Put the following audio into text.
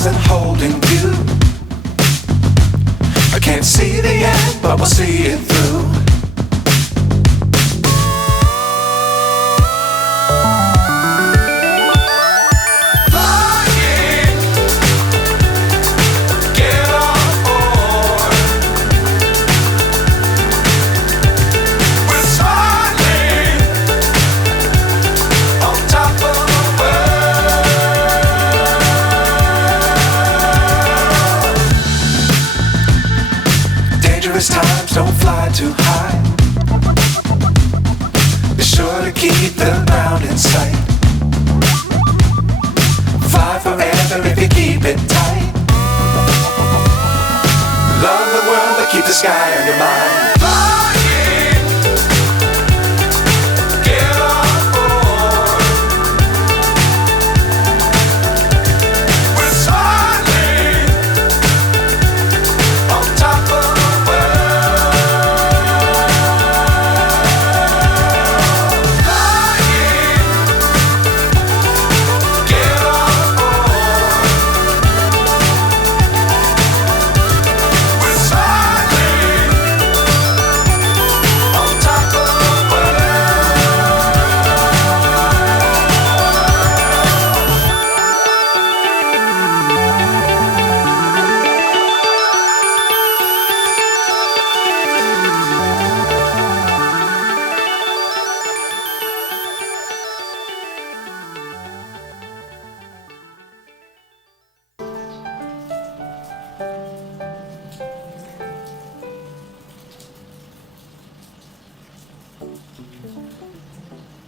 stars and holding you. I can't see the end, but we'll see it through. Times don't fly too high. Be sure to keep the ground in sight. Fly forever if you keep it tight. Love the world but keep the sky on your mind.